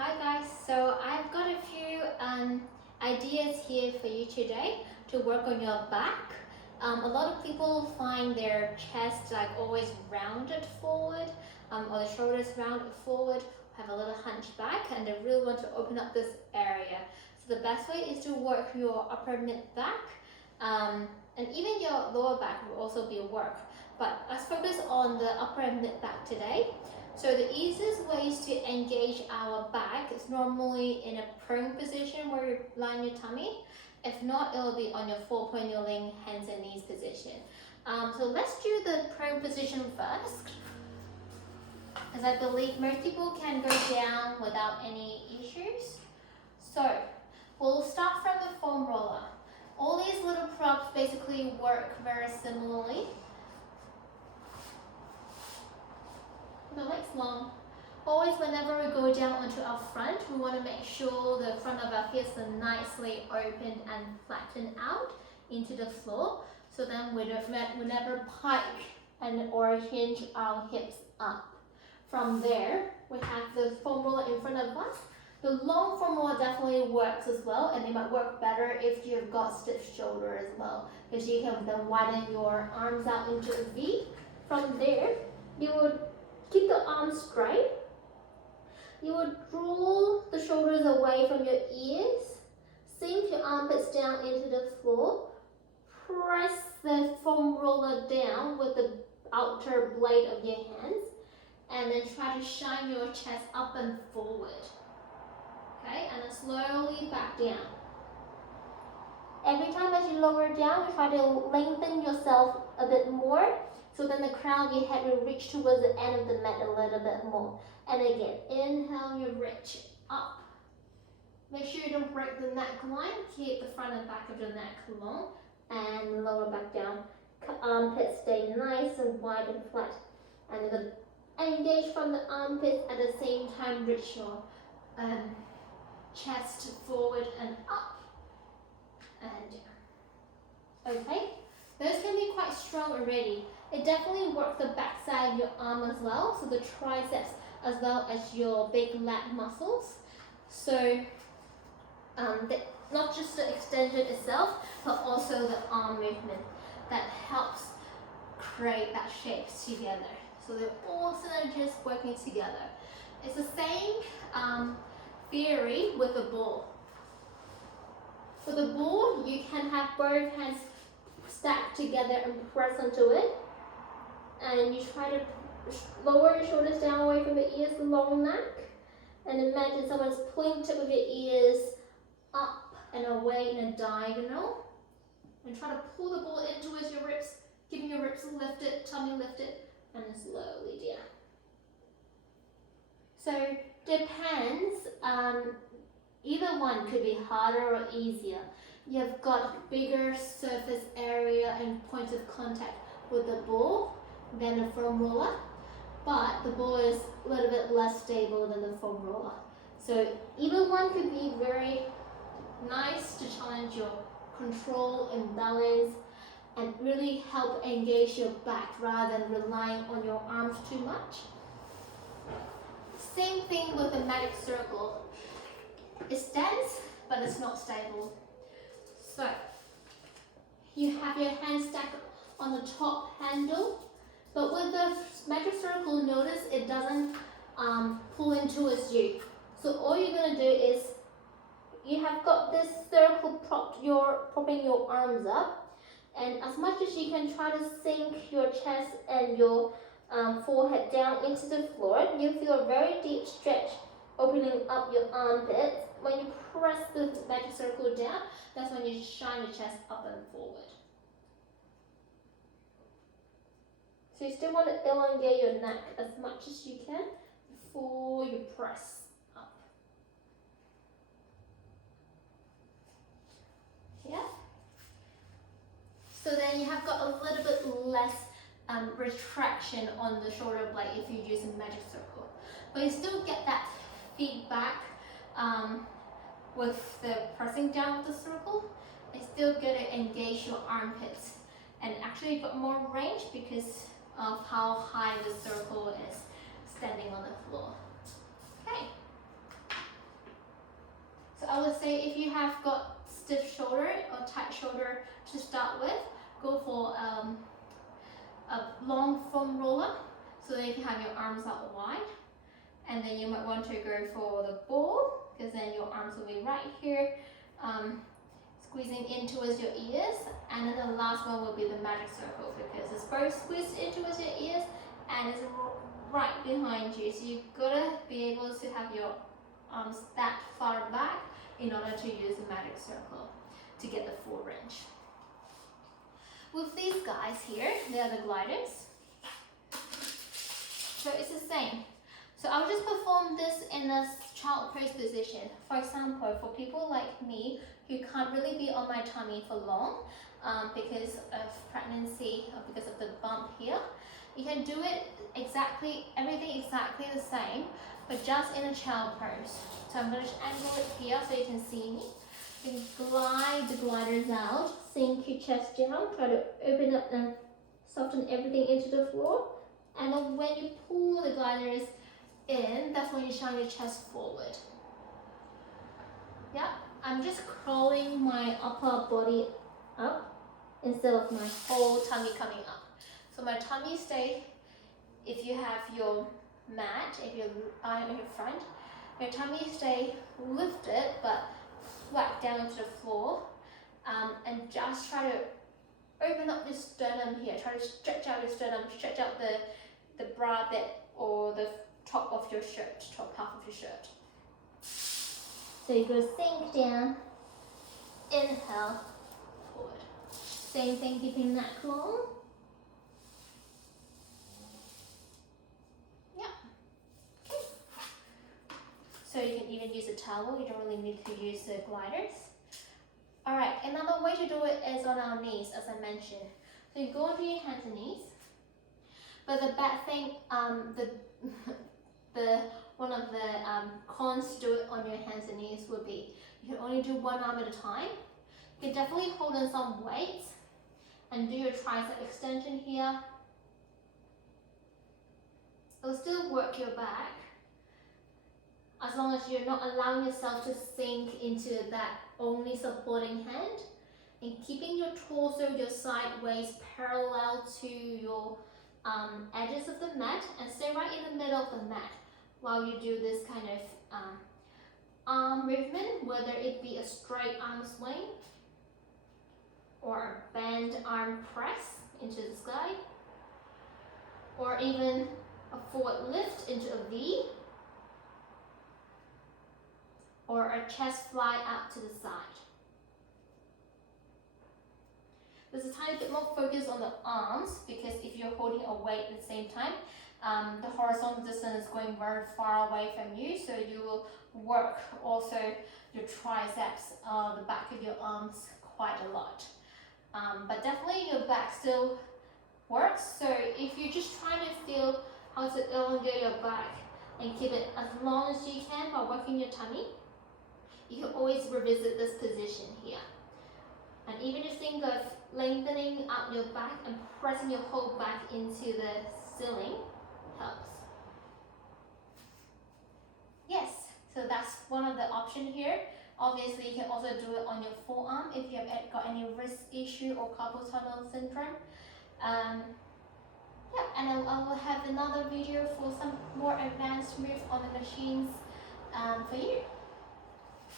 Hi guys, so I've got a few ideas here for you today to work on your back. A lot of people find their chest like always rounded forward or the shoulders rounded forward, have a little hunchback, and they really want to open up this area. So the best way is to work your upper mid back and even your lower back will also be work. But let's focus on the upper and mid back today. So the easiest ways to engage our back is normally in a prone position where you lie on your tummy. If not, it will be on your 4-point kneeling, hands and knees position. So let's do the prone position first, as I believe most people can go down without any issues. So we'll start from the foam roller. All these little props basically work very similarly. The legs long. Always whenever we go down onto our front, we want to make sure the front of our hips are nicely opened and flattened out into the floor. So then we never pike or hinge our hips up. From there, we have the foam roller in front of us. The long foam roller definitely works as well, and it might work better if you've got stiff shoulder as well, because you can then widen your arms out into a V. From there, you would keep the arms straight. You would draw the shoulders away from your ears. Sink your armpits down into the floor. Press the foam roller down with the outer blade of your hands. And then try to shine your chest up and forward. Okay, and then slowly back down. Every time as you lower down, you try to lengthen yourself a bit more. So then the crown of your head will reach towards the end of the mat a little bit more. And again, inhale, you reach up. Make sure you don't break the neckline. Keep the front and back of the neck long. And lower back down. Armpits stay nice and wide and flat. And engage from the armpits at the same time. Reach your chest forward and up. And down. Okay? Those can be quite strong already. It definitely works the back side of your arm as well, so the triceps as well as your big lat muscles. So not just the extension itself, but also the arm movement that helps create that shape together. So they're all synergies working together. It's the same theory with a ball. For the ball, you can have both hands stacked together and press onto it. And you try to lower your shoulders down away from your ears, the long neck. And imagine someone's pulling the tip of your ears up and away in a diagonal. And try to pull the ball in towards your ribs, keeping your ribs lifted, tummy lifted, and then slowly down. So depends, either one could be harder or easier. You've got bigger surface area and points of contact with the ball than a foam roller, but the ball is a little bit less stable than the foam roller. So either one could be very nice to challenge your control and balance and really help engage your back rather than relying on your arms too much. Same thing with the magic circle. It stands, but it's not stable. So you have your hands stacked on the top handle, but with the magic circle, notice it doesn't pull in towards you. So all you're going to do is, you have got this circle propping your arms up, and as much as you can try to sink your chest and your forehead down into the floor. You feel a very deep stretch opening up your armpits. When you press the magic circle down, that's when you shine your chest up and forward. So you still want to elongate your neck as much as you can before you press up. Yeah? So then you have got a little bit less retraction on the shoulder blade if you use a magic circle. But you still get that feedback with the pressing down of the circle. It's still going to engage your armpits and actually you've got more range because of how high the circle is standing on the floor. Okay. I would say if you have got stiff shoulder or tight shoulder to start with, go for a long foam roller so that you can have your arms out wide. And then you might want to go for the ball, because then your arms will be right here, squeezing in towards your ears. And then the last one will be the magic circle, because it's both squeezed in towards your ears and it's right behind you. So you've got to be able to have your arms that far back in order to use the magic circle to get the full range. With these guys here, they are the gliders. So it's the same. So I'll just perform this in a child pose position. For example, for people like me who can't really be on my tummy for long because of pregnancy or because of the bump here, you can do it everything exactly the same, but just in a child pose. So I'm going to angle it here so you can see me. You can glide the gliders out, sink your chest down, try to open up and soften everything into the floor. And then when you pull the gliders in, that's when you shine your chest forward. Yeah, I'm just crawling my upper body up instead of my whole tummy coming up. So my tummy stay, if you have your mat, if you're lying on your front, your tummy stay lifted but flat down to the floor, and just try to open up the sternum here. Try to stretch out your sternum, stretch out the bra bit or the top of your shirt, top half of your shirt. So you go sink down, inhale, forward. Same thing, keeping neck long. Yeah. Okay. So you can even use a towel, you don't really need to use the gliders. Alright, another way to do it is on our knees, as I mentioned. So you go onto your hands and knees. But the bad thing, one of the cons to do it on your hands and knees would be you can only do one arm at a time. You can definitely hold on some weights and do your tricep extension here. It'll still work your back as long as you're not allowing yourself to sink into that only supporting hand, and keeping your torso, your sideways parallel to your edges of the mat, and stay right in the middle of the mat while you do this kind of arm movement, whether it be a straight arm swing or a bend arm press into the sky, or even a forward lift into a V, or a chest fly out to the side. There's a tiny bit more focus on the arms, because if you're holding a weight at the same time, the horizontal distance is going very far away from you, so you will work also your triceps, the back of your arms quite a lot. But definitely your back still works, so if you're just trying to feel how to elongate your back and keep it as long as you can while working your tummy, you can always revisit this position here. And even just think of lengthening out your back and pressing your whole back into the ceiling helps. Yes, so that's one of the options here. Obviously, you can also do it on your forearm if you have got any wrist issue or carpal tunnel syndrome. Yeah, and I will have another video for some more advanced moves on the machines for you.